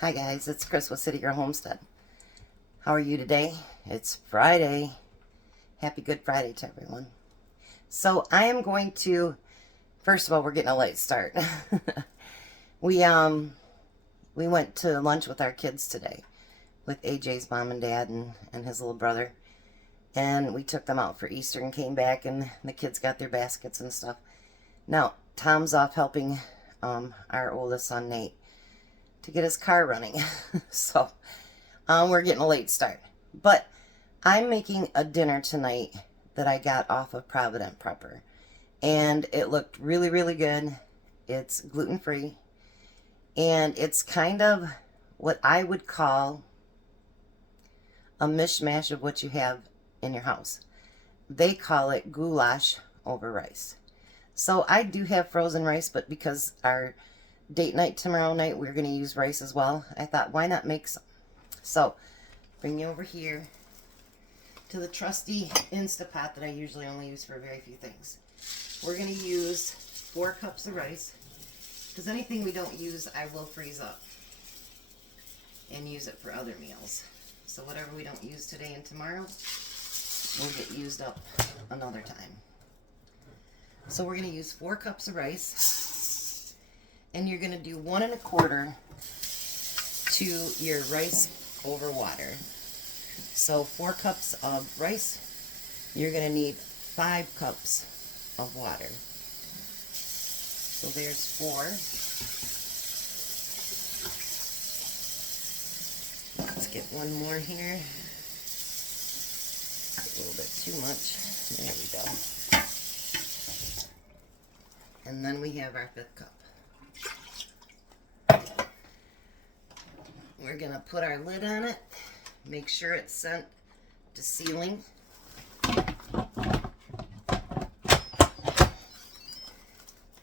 Hi guys, it's Chris with Citygirlhomestead. How are you today? It's Friday. Happy Good Friday to everyone. So I am going to, first of all, we're getting a late start. we went to lunch with our kids today, with AJ's mom and dad and his little brother. And we took them out for Easter and came back, and the kids got their baskets and stuff. Now, Tom's off helping our oldest son, Nate, to get his car running. So we're getting a late start, but I'm making a dinner tonight that I got off of Provident Prepper, and it looked really good. It's gluten-free, and it's kind of what I would call a mishmash of what you have in your house. They call it goulash over rice. So I do have frozen rice, but because our date night tomorrow night, we're going to use rice as well, I thought, why not make some? So, bring you over here to the trusty Instapot that I usually only use for very few things. We're going to use 4 cups of rice, because anything we don't use, I will freeze up and use it for other meals. So whatever we don't use today and tomorrow will get used up another time. So we're going to use 4 cups of rice. And you're going to do 1 1/4 to your rice over water. So 4 cups of rice, you're going to need 5 cups of water. So there's 4. Let's get one more here. A little bit too much. There we go. And then we have our 5th cup. We're going to put our lid on it, make sure it's sent to ceiling.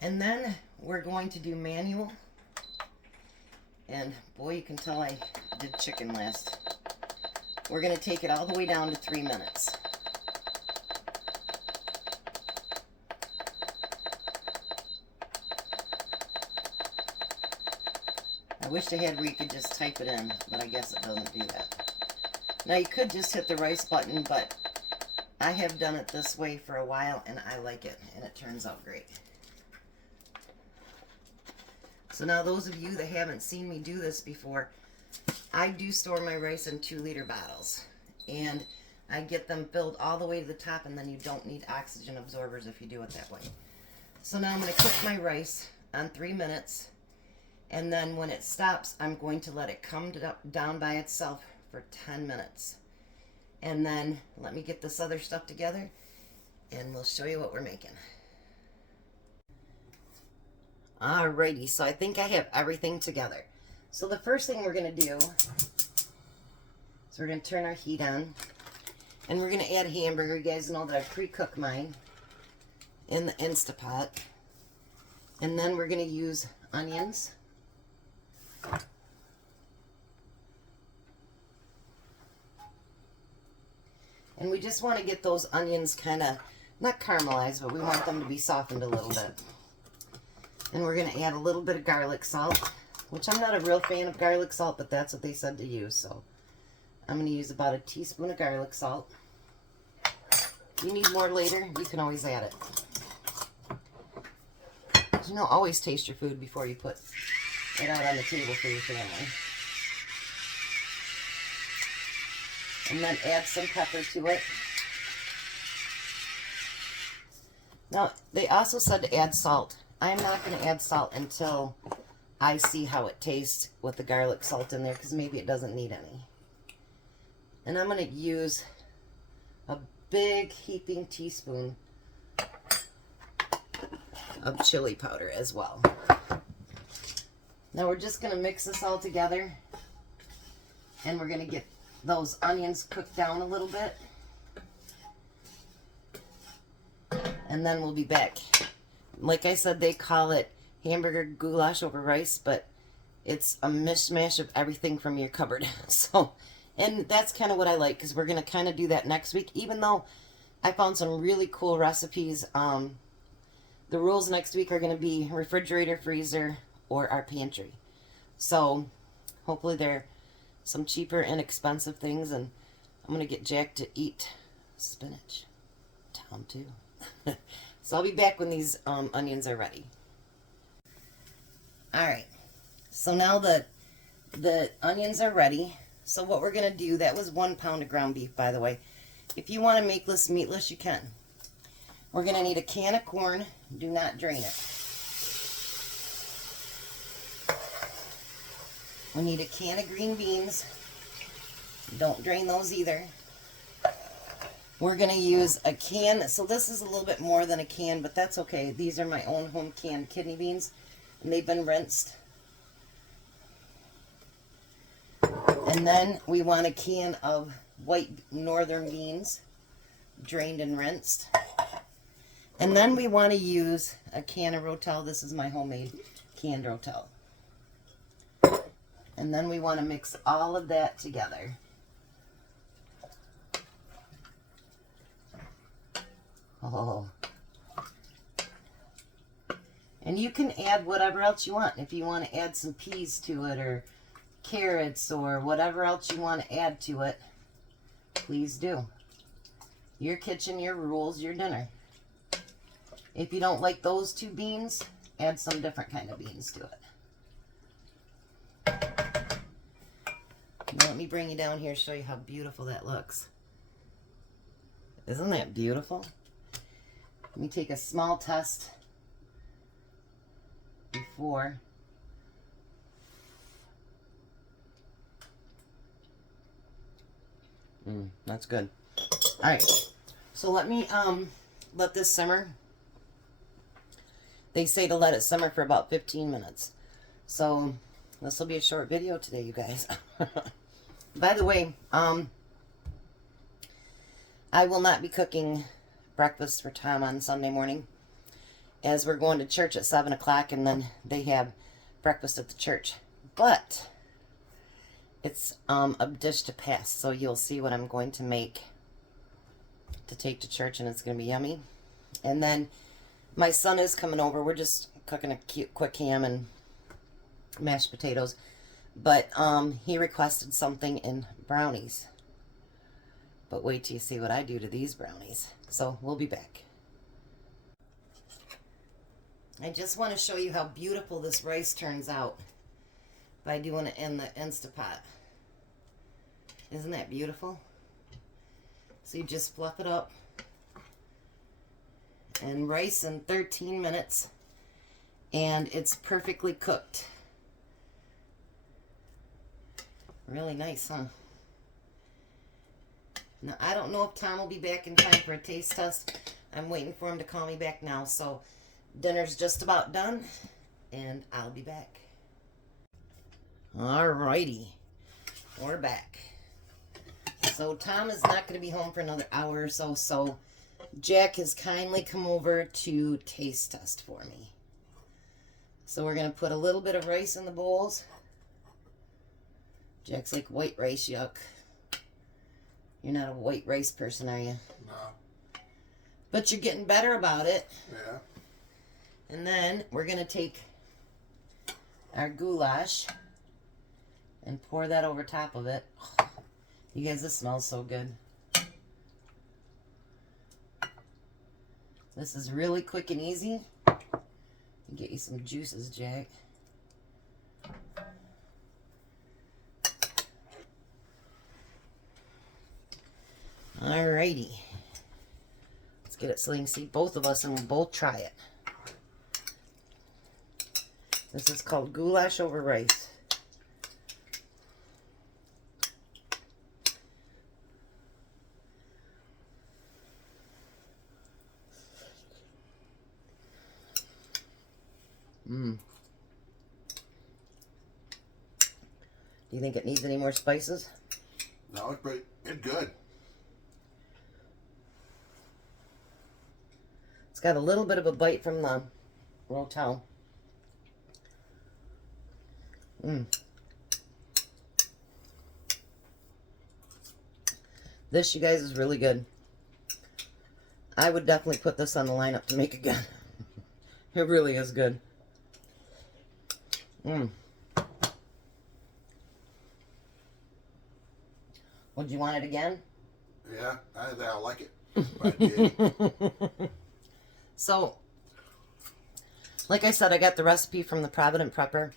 And then we're going to do manual. And boy, you can tell I did chicken last. We're going to take it all the way down to 3 minutes. I wish they had where you could just type it in, but I guess it doesn't do that. Now you could just hit the rice button, but I have done it this way for a while and I like it, and it turns out great. So now those of you that haven't seen me do this before, I do store my rice in 2-liter bottles, and I get them filled all the way to the top, and then you don't need oxygen absorbers if you do it that way. So now I'm going to cook my rice on 3 minutes. And then when it stops, I'm going to let it come down by itself for 10 minutes. And then let me get this other stuff together and we'll show you what we're making. Alrighty, so I think I have everything together. So the first thing we're going to do is we're going to turn our heat on. And we're going to add hamburger. You guys know that I pre-cook mine in the Instapot. And then we're going to use onions. And we just want to get those onions kind of, not caramelized, but we want them to be softened a little bit. And we're going to add a little bit of garlic salt, which I'm not a real fan of garlic salt, but that's what they said to use. So I'm going to use about a teaspoon of garlic salt. If you need more later, you can always add it. You know, always taste your food before you put it out on the table for your family. And then add some pepper to it. Now, they also said to add salt. I'm not going to add salt until I see how it tastes with the garlic salt in there, because maybe it doesn't need any. And I'm going to use a big heaping teaspoon of chili powder as well. Now we're just going to mix this all together, and we're going to get those onions cooked down a little bit, and then we'll be back. Like I said, they call it hamburger goulash over rice, but it's a mishmash of everything from your cupboard. So, and that's kind of what I like, because we're going to kind of do that next week, even though I found some really cool recipes. The rules next week are going to be refrigerator, freezer, or our pantry. So Hopefully they're some cheaper, inexpensive things, and I'm going to get Jack to eat spinach. Tom, too. So I'll be back when these onions are ready. Alright, so now the onions are ready. So what we're going to do, that was 1 pound of ground beef, by the way. If you want to make this meatless, you can. We're going to need a can of corn. Do not drain it. We need a can of green beans. Don't drain those either. We're going to use a can. So this is a little bit more than a can, but that's okay. These are my own home canned kidney beans, and they've been rinsed. And then we want a can of white northern beans, drained and rinsed. And then we want to use a can of rotel. This is my homemade canned rotel. And then we want to mix all of that together. Oh. And you can add whatever else you want. If you want to add some peas to it, or carrots, or whatever else you want to add to it, please do. Your kitchen, your rules, your dinner. If you don't like those 2 beans, add some different kind of beans to it. Now let me bring you down here, show you how beautiful that looks. Isn't that beautiful? Let me take a small test before. That's good. All right, so let me let this simmer. They say to let it simmer for about 15 minutes. So this will be a short video today, you guys. By the way, I will not be cooking breakfast for Tom on Sunday morning, as we're going to church at 7 o'clock, and then they have breakfast at the church. But it's a dish to pass, so you'll see what I'm going to make to take to church, and it's going to be yummy. And then my son is coming over. We're just cooking a cute, quick ham and mashed potatoes. But he requested something in brownies. But wait till you see what I do to these brownies. So we'll be back. I just want to show you how beautiful this rice turns out by doing it in the Instapot. Isn't that beautiful? So you just fluff it up. And rice in 13 minutes. And it's perfectly cooked. Really nice, huh? Now, I don't know if Tom will be back in time for a taste test. I'm waiting for him to call me back now. So dinner's just about done, and I'll be back. Alrighty, we're back. So Tom is not going to be home for another hour or so, so Jack has kindly come over to taste test for me. So we're going to put a little bit of rice in the bowls. Jack's like, white rice, yuck. You're not a white rice person, are you? No. But you're getting better about it. Yeah. And then we're going to take our goulash and pour that over top of it. Oh, you guys, this smells so good. This is really quick and easy. Get you some juices, Jack. Alrighty. Let's get it so you can see both of us and we'll both try it. This is called goulash over rice. Do you think it needs any more spices? No, it's pretty, it's good. It's got a little bit of a bite from the rotel. This, you guys, is really good. I would definitely put this on the lineup to make again. It really is good. Would you want it again? Yeah, I think I'll like it. I did. So, like I said, I got the recipe from the Provident Prepper,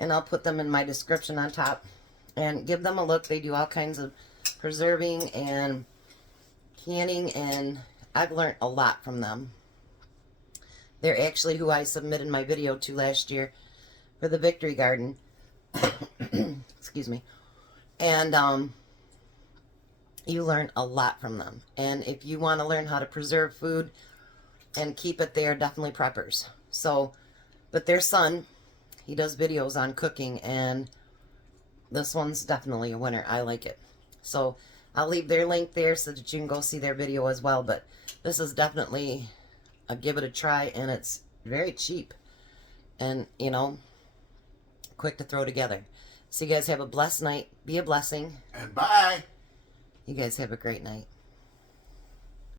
and I'll put them in my description on top. And give them a look. They do all kinds of preserving and canning, and I've learned a lot from them. They're actually who I submitted my video to last year for the Victory Garden. Excuse me. And you learn a lot from them. And if you want to learn how to preserve food and keep it there, definitely preppers. So, but their son, he does videos on cooking, and this one's definitely a winner. I like it. So I'll leave their link there so that you can go see their video as well. But this is definitely a give it a try, and it's very cheap. And, you know, quick to throw together. So you guys have a blessed night. Be a blessing. And bye. You guys have a great night.